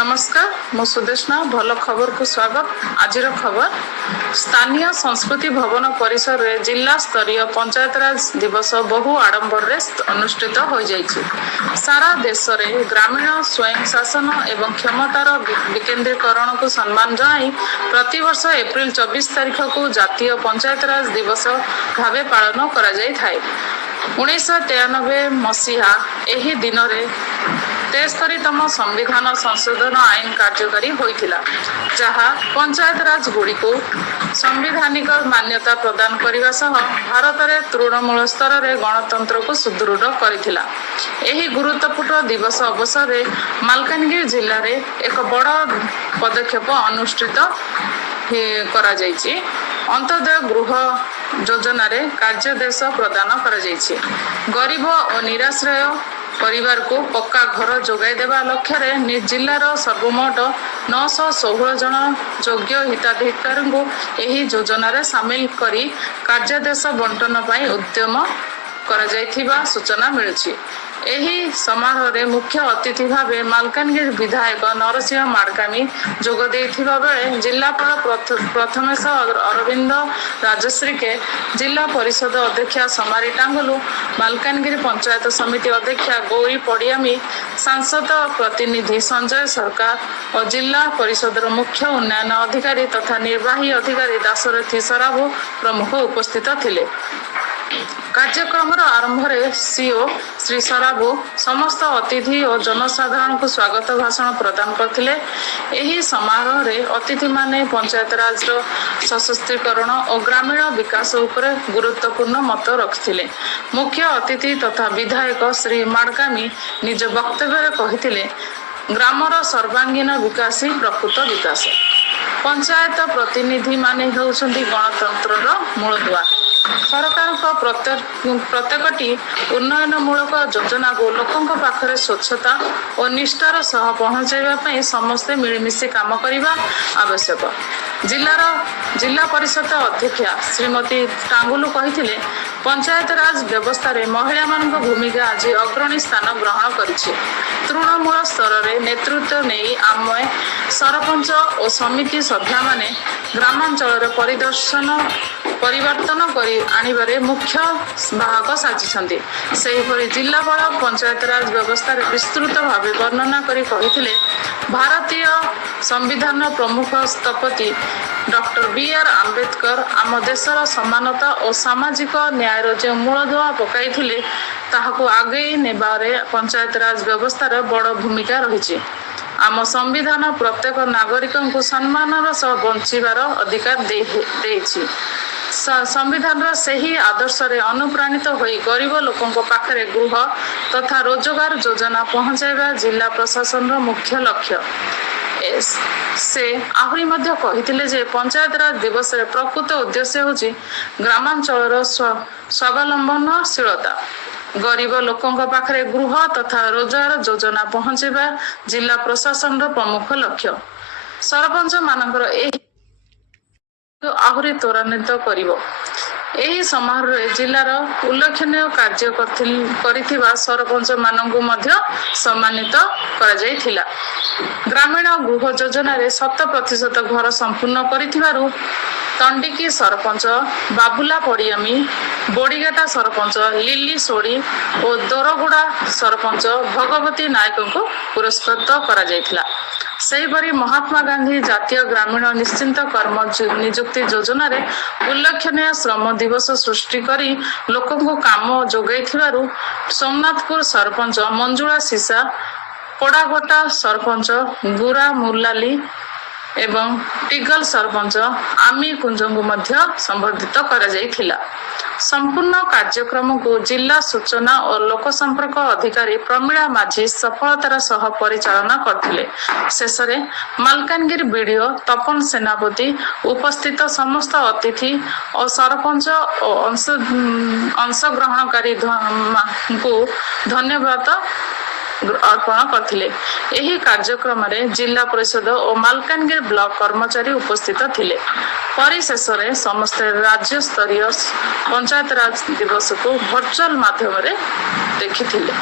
नमस्कार मु सुदेशना भल खबर को स्वागत। आज खबर स्थानीय संस्कृति भवन परिसर रे जिला स्तरीय पंचायतराज दिवस बहु आडंबर रे अनुष्ठित हो जाइछि। सारा देश रे ग्रामीण स्वयं शासन एवं क्षमतार विकेंद्रीकरण को सम्मान जनाई प्रतिवर्ष एप्रिल 24 तारिख को जातीय पंचायतराज दिवस भावे पालन करा जाय थाए। 1993 मसीहा एही दिन रे 73तम संविधान संशोधन आईन कार्यकारी होइथिला, जहा पंचायतराज गुड़ी को संवैधानिक मान्यता प्रदान करने सह भारत में तृणमूल स्तर में गणतंत्र को सुदृढ़ करिथिला। एही गुरुत्वपूर्ण दिवस अवसर में मालकानगिरी जिले में एक बड़ पदक्षेप अनुष्ठित करा जायछि। अंत्योदय गृह योजना रे कार्यादेश प्रदान करा जायछि। गरीब और निराश्रय परिवार को पक्का घर जोगाई देवा लक्ष्य जिलार सर्वमोट 916 जन योग्य हिताधिकारी को यही योजना सामिल करी कार्यादेश बंटन पर उद्यम करा जायथिबा सूचना मिलुछि। एही समारोह रे मुख्य अतिथि भावे मालकानगिरी विधायक नरसिंह माडकामी जोग देथिबा बेले जिलापाल प्रथमेश अरविंद राजश्री के, जिला परिषद अध्यक्षा समारी टांगलू, मालकानगिरी पंचायत समिति अध्यक्षा गौरी पड़ियामी, सांसद प्रतिनिधि संजय सरकार और जिला परिषद मुख्य उन्नयन अधिकारी तथा निर्वाही अधिकारी दाशरथी सराभू प्रमुख उपस्थित थिले। कार्यक्रम आरंभ में सीओ श्री सराभू समस्त अतिथि और जनसाधारण को स्वागत भाषण प्रदान करथिले। एही समारोह रे अतिथि माने पंचायतराज सशक्तिकरण और ग्रामीण विकास उपरे गुरुत्वपूर्ण मत रखिथिले। मुख्य अतिथि तथा विधायक श्री माडकामी निज वक्तव्य रे कहिथिले, ग्रामर सर्वांगीन विकास ही प्रकृत विकास। पंचायत प्रतिनिधि माने हेउछन्ती गणतंत्रर मूलदुआ। सरकार प्रत्येकटी उन्नयनमूलक योजना को लोकों पाखरे स्वच्छता और निष्ठार सह पहुंचाइबा समस्ते मिलमिशि काम करने आवश्यक। जिला परिषद अध्यक्षा श्रीमती टांगुलू कही, पंचायतराज व्यवस्था रे महिला मान भूमिका आज अग्रणी स्थान ग्रहण करिछि। तृणमूल स्तर में नेतृत्व नहीं आम सरपंच और समिति सभ्य माने ग्रामांचल परिवर्तन करी आनिबारे मुख्य वाहक साजिछन्ति। सेहिपरि जिलापाल पंचायतराज व्यवस्था रे विस्तृत भावे वर्णना करी कहिथिले, भारतीय संविधान प्रमुख स्थपति डॉक्टर बी.आर. आंबेडकर आम देशर समानता और सामाजिक न्यायर जो मूलदुआ पकाइथिले ताहाको आगे नेबारे पंचायतराज व्यवस्थार बड़ भूमिका रही। आम संविधान प्रत्येक नागरिक को सम्मान सह बंचिबार अधिकार देइछि। संविधान सही आदर्श रे अनुप्राणित होई गरीब लोकों पाखरे गृह तथा रोजगार योजना पहुंचाइबा जिला प्रशासन मुख्य लक्ष्य। से आहरी मध्य कहिथिले जे पंचायतराज दिवस रे प्रकृत उद्देश्य होछि ग्रामांचल स्वावलंबनशीलता। गरीब लोकों पाखरे गृह तथा रोजगार योजना पहुंचाइबा जिला प्रशासन प्रमुख लक्ष्य। सरपंच मानकर आहरी त्वरान्वित करिवो। एही समारोह जिलार उल्लेखनीय कार्य करिथिबा सरपंच माननकु मध्य सम्मानित करा जायथिला। ग्रामीण गृह योजना रे 100% घर संपूर्ण करिथिबारु तंडिकी सरपंच बाबुला पड़ियामी, बोड़ीघाटा सरपंच लिली सोड़ी और दोरगुड़ा सरपंच भगवती नायक को पुरस्कृत करा जायथिला। सेहीपरि महात्मा गांधी जातीय ग्रामीण निश्चिंत कर्म नियुक्ति योजना रे उल्लेखनीय श्रम दिवस सृष्टि करी लोकों को काम जोगाई सोमनाथपुर सरपंच मंजुला सीसा, पोड़ागोटा सरपंच गुरा मुलाली एवं टिगल सरपंच आमी कुंजंगु मध्य संबर्धित करा जायथिला। संपूर्ण कार्यक्रम को जिला सूचना और लोक संपर्क अधिकारी प्रमीला माझी सफलतार सह परिचालना करथिले। शेष में मालकानगिरी बीडीओ तपन सेनापति उपस्थित समस्त अतिथि और सरपंच और अंशग्रहणकारी को धन्यवाद अर्पण करथिले। एही कार्यक्रम में जिला परिषद और मालकानगिरी ब्लॉक कर्मचारी उपस्थित थिले। परिशेष में समस्त राज्य स्तरीय पंचायतराज दिवस को वर्चुअल माध्यम देखिथिले।